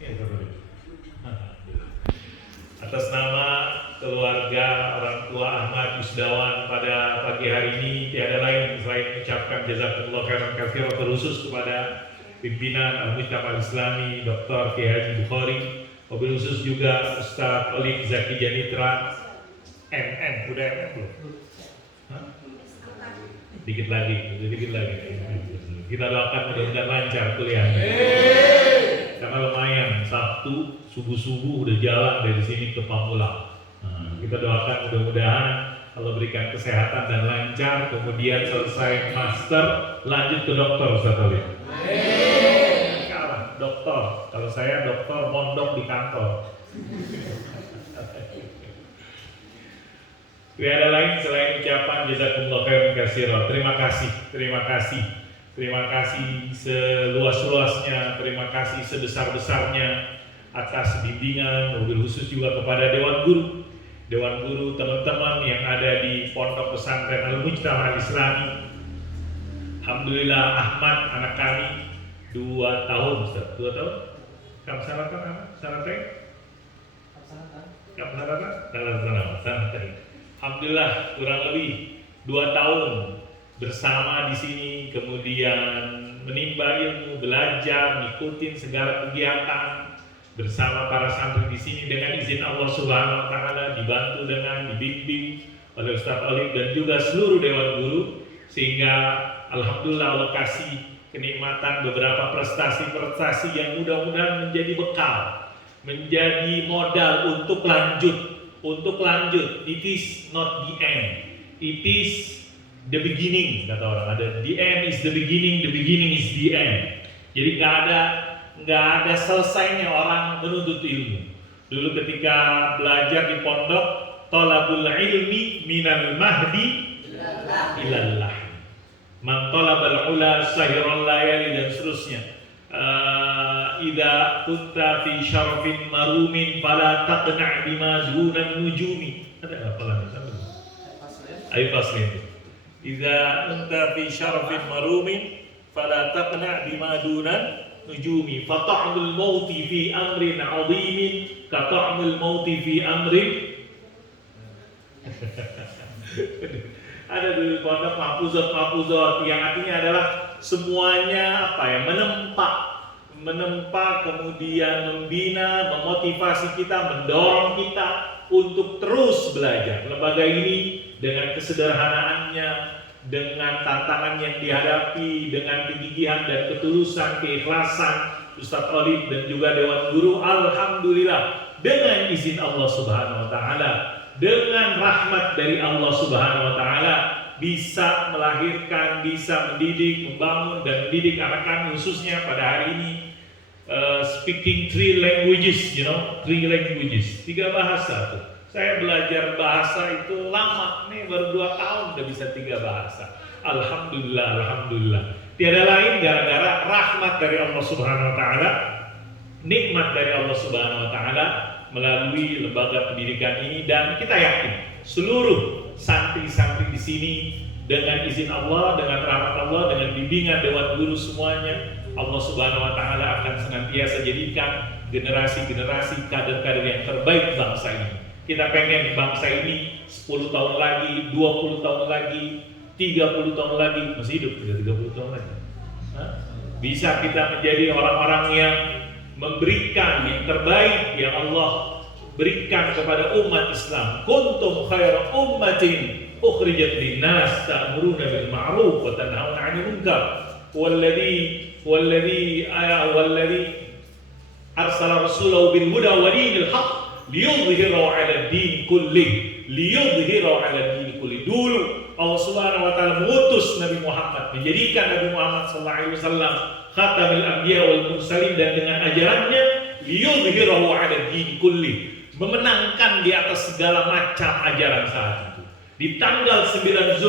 Ya, atas nama keluarga orang tua Ahmad Yusdawan pada pagi hari ini tiada lain selain mengucapkan jazakumullah khairan katsiran terkhusus kepada pimpinan Al-Mujtama Islami Dr. Kiai Haji Bukhari, wabil khusus juga Ustaz Olik Zaki Janitra MM, udah MM belum? Hah? Dikit lagi. Kita doakan mudah-mudahan lancar kuliahnya. Karena lumayan Sabtu subuh-subuh udah jalan dari sini ke Pamulang. Kita doakan mudah-mudahan Allah berikan kesehatan dan lancar, kemudian selesai master lanjut ke dokter Ustaz Olik. Dokter, kalau saya dokter mondok di kantor. Tiada lain selain ucapan jazakumullah khairan katsiran. Terima kasih seluas-luasnya, terima kasih sebesar-besarnya atas bimbingan, mobil khusus juga kepada Dewan Guru, teman-teman yang ada di Pondok Pesantren Al-Mujtama Islami. Alhamdulillah Ahmad anak kami 2 tahun, Ustaz. 2 tahun? Kamu sarapan apa? Sarapan? Alhamdulillah kurang lebih 2 tahun bersama di sini, kemudian menimba ilmu, belajar, ngikutin segala kegiatan bersama para santri di sini dengan izin Allah Subhanahu wa taala, dibantu dengan dibimbing oleh Ustaz Olik dan juga seluruh Dewan Guru, sehingga alhamdulillah Allah kasih kenikmatan beberapa prestasi-prestasi yang mudah-mudahan menjadi bekal, menjadi modal untuk lanjut. It is not the end, it is the beginning, kata orang. Ada the end is the beginning is the end. Jadi nggak ada selesainya orang menuntut ilmu. Dulu ketika belajar di pondok, thalabul ilmi minal mahdi ilallah, man talabal ula sahiral layali, dan seterusnya. Idza kunta fi syarafin marumin fala taqna' bima dunan nujumi. Ada apa lagi? Ayo faslin. Idza kunta fi syarafin marumin fala taqna' bima dunan nujumi. Fa ta'mul mauti fi amrin 'azimin ka ta'mul mauti fi amrin. Ada di pondok mahfuzat yang artinya adalah semuanya menempa, kemudian membina, memotivasi kita, mendorong kita untuk terus belajar. Lembaga ini dengan kesederhanaannya, dengan tantangan yang dihadapi, dengan kegigihan dan ketulusan, keikhlasan Ustaz Olik dan juga Dewan Guru, alhamdulillah dengan izin Allah Subhanahu wa taala, dengan rahmat dari Allah Subhanahu wa taala, bisa melahirkan, bisa mendidik, membangun dan mendidik anak kami khususnya pada hari ini speaking 3 languages, 3 languages, 3 bahasa tuh. Saya belajar bahasa itu lama nih, baru 2 tahun udah bisa 3 bahasa. Alhamdulillah. Tiada lain gara-gara rahmat dari Allah Subhanahu wa taala, nikmat dari Allah Subhanahu wa taala melalui lembaga pendidikan ini, dan kita yakin seluruh santri-santri di sini dengan izin Allah, dengan rahmat Allah, dengan bimbingan Dewan Guru semuanya, Allah Subhanahu wa taala akan senantiasa jadikan generasi-generasi kader-kader yang terbaik bangsa ini. Kita pengen bangsa ini 10 tahun lagi, 20 tahun lagi, 30 tahun lagi, masih hidup 30 tahun lagi. Bisa kita menjadi orang-orang yang memberikan yang terbaik yang Allah berikan kepada umat Islam. Kuntum khairu ummatin ukhrijat linnas ta'muruna bil ma'ruf wa tanhauna 'anil munkar walladhi arsala rasulahu bil huda wa dinil haqq liyudhhirahu 'ala ad-din kulli. Dulu Allah Subhanahu wa taala mengutus Nabi Muhammad, menjadikan Nabi Muhammad sallallahu alaihi wasallam khatamul anbiya wal mursalin, dan dengan ajarannya liyudhhirahu 'ala ad-din kulli, memenangkan di atas segala macam ajaran saat itu. Di tanggal 9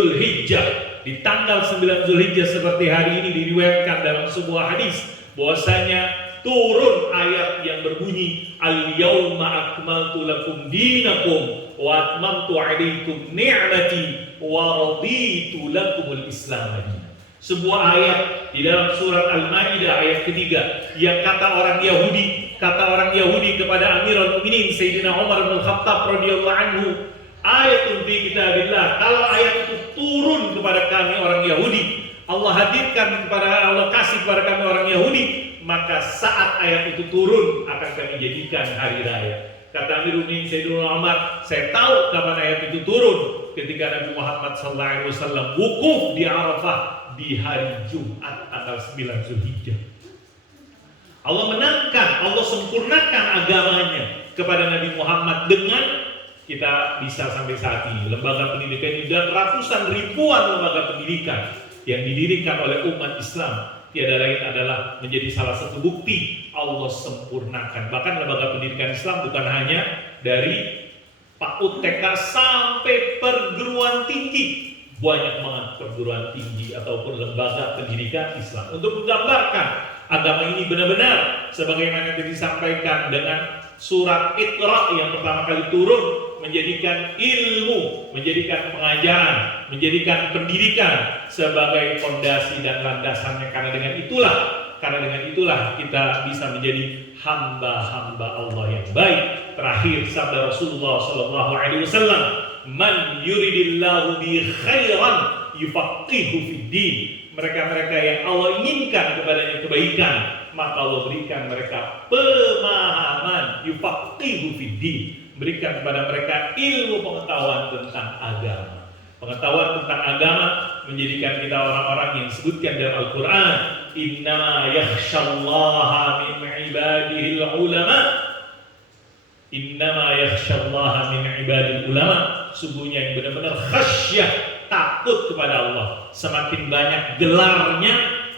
Zulhijjah seperti hari ini diriwayatkan dalam sebuah hadis bahwasanya turun ayat yang berbunyi al-yauma akmaltu lakum dinakum wa atmamtu 'alaikum ni'mati wa raditu lakumul Islam. Sebuah ayat di dalam surat Al-Maidah ayat ketiga yang kata orang Yahudi, kata orang Yahudi kepada Amirul Mukminin Sayyidina Umar bin Khattab radhiyallahu anhu, ayatun fi kitabillah, kalau ayat itu turun kepada kami orang Yahudi, Allah hadirkan kepada, Allah kasih kepada kami orang Yahudi, maka saat ayat itu turun akan kami jadikan hari raya. Kata Amirul Mukminin Sayyidina Umar, saya tahu kapan ayat itu turun, ketika Nabi Muhammad SAW wukuf di Arafah di hari Jumat tanggal 9 Zulhijjah. Allah menangkan, Allah sempurnakan agamanya kepada Nabi Muhammad dengan kita bisa sampai saat ini. Lembaga pendidikan ini dan ratusan ribuan lembaga pendidikan yang didirikan oleh umat Islam tiada lain adalah menjadi salah satu bukti Allah sempurnakan. Bahkan lembaga pendidikan Islam bukan hanya dari PAUD TK sampai perguruan tinggi, banyak banget perguruan tinggi ataupun lembaga pendidikan Islam untuk menggambarkan agama ini benar-benar sebagaimana yang disampaikan dengan surat Iqra yang pertama kali turun, menjadikan ilmu, menjadikan pengajaran, menjadikan pendidikan sebagai fondasi dan landasannya. Karena dengan itulah kita bisa menjadi hamba-hamba Allah yang baik. Terakhir sabda Rasulullah SAW, man yuridillahu bi khairan yufaqihu fid din. Mereka-mereka yang Allah inginkan kepadanya kebaikan, maka Allah berikan mereka pemahaman, yufaqihu fid din, berikan kepada mereka ilmu pengetahuan tentang agama. Pengetahuan tentang agama menjadikan kita orang-orang yang disebutkan dalam Al-Quran, innama yakhshallaha min ibadihil ulama, innama yakhshallaha min ibadil ulama. Sungguhnya yang benar-benar khasyah, takut kepada Allah, semakin banyak gelarnya,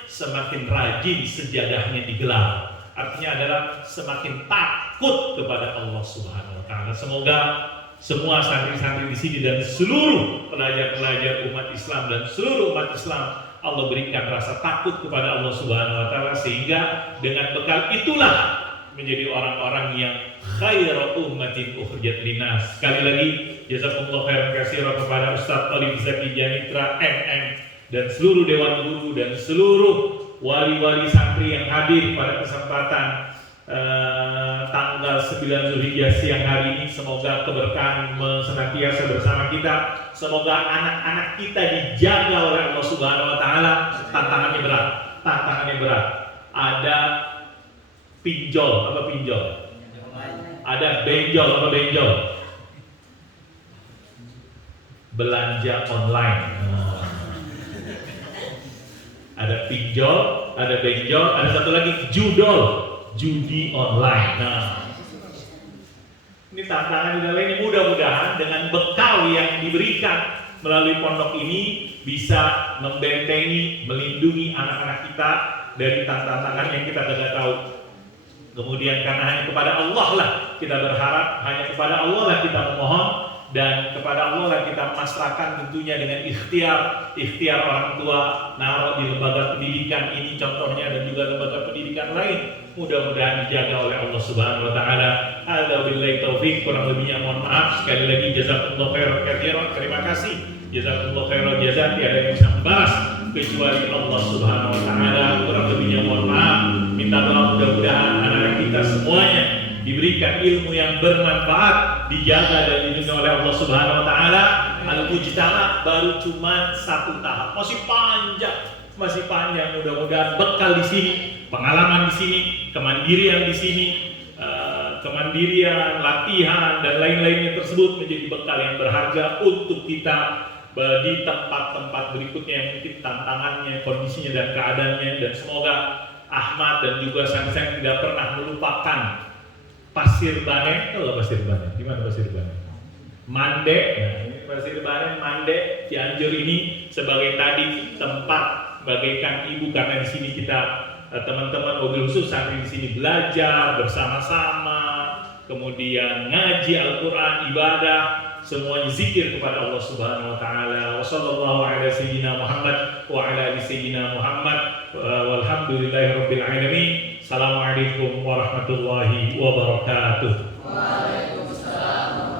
semakin rajin sejadahnya digelar. Artinya adalah semakin takut kepada Allah Subhanahu wa taala. Semoga semua santri-santri di sini dan seluruh pelajar-pelajar umat Islam dan seluruh umat Islam Allah berikan rasa takut kepada Allah Subhanahu wa taala, sehingga dengan bekal itulah menjadi orang-orang yang khairu ummatin ukhrijat linnas. Sekali lagi jazakumullah khairan katsiran kepada Ustaz Talib Zaki Janitra MM dan seluruh dewan guru dan seluruh wali-wali santri yang hadir pada kesempatan tanggal 9 Zulhijjah siang hari ini. Semoga keberkahan senantiasa bersama kita. Semoga anak-anak kita dijaga oleh Allah Subhanahu wa taala. Tantangannya berat. Ada pinjol, apa pinjol? Ada benjol, apa benjol? Belanja online. Ada pinjol, ada benjol, ada satu lagi judol, judi online. Nah, ini tantangan di lainnya. Mudah-mudahan dengan bekal yang diberikan melalui pondok ini bisa membentengi, melindungi anak-anak kita dari tantangan yang kita tidak tahu. Kemudian karena hanya kepada Allah lah kita berharap, hanya kepada Allah lah kita memohon, dan kepada Allah lah kita pasrahkan tentunya dengan ikhtiar orang tua naruh di lembaga pendidikan ini contohnya, dan juga lembaga pendidikan lain. Mudah-mudahan dijaga oleh Allah Subhanahu wa taala. Hadza billahi taufik, kurang lebihnya mohon maaf. Sekali lagi jazakumullah khairan katsiran, terima kasih. Jazakumullah khairan jazaa, tiada yang bisa membalas kecuali Allah Subhanahu wa taala. Kurang lebihnya mohon maaf. Minta doa mudah-mudahan anak-anak kita semuanya diberikan ilmu yang bermanfaat, dijaga dan dilindungi oleh Allah Subhanahu wa taala. Al-Mujtama baru cuma satu tahap, masih panjang. Mudah-mudahan bekal di sini, pengalaman di sini, kemandirian di sini, kemandirian, latihan dan lain-lainnya tersebut menjadi bekal yang berharga untuk kita di tempat-tempat berikutnya yang mungkin tantangannya, kondisinya dan keadaannya. Dan semoga Ahmad dan juga Sang tidak pernah melupakan Pasir Banen. Tahu Pasir Banen? Di mana Pasir Banen? Mande. Nah, ini Pasir Banen, Mande, Cianjur ini sebagai tadi tempat bagaikan ibu, karena di sini kita teman-teman mobil khusus santri di sini belajar bersama-sama, kemudian ngaji Al-Qur'an, ibadah, semuanya zikir kepada Allah Subhanahu wa taala. Wassallallahu ala sayyidina Muhammad wa ala ali sayyidina Muhammad. Walhamdulillahirabbil alamin. Assalamualaikum warahmatullahi wabarakatuh.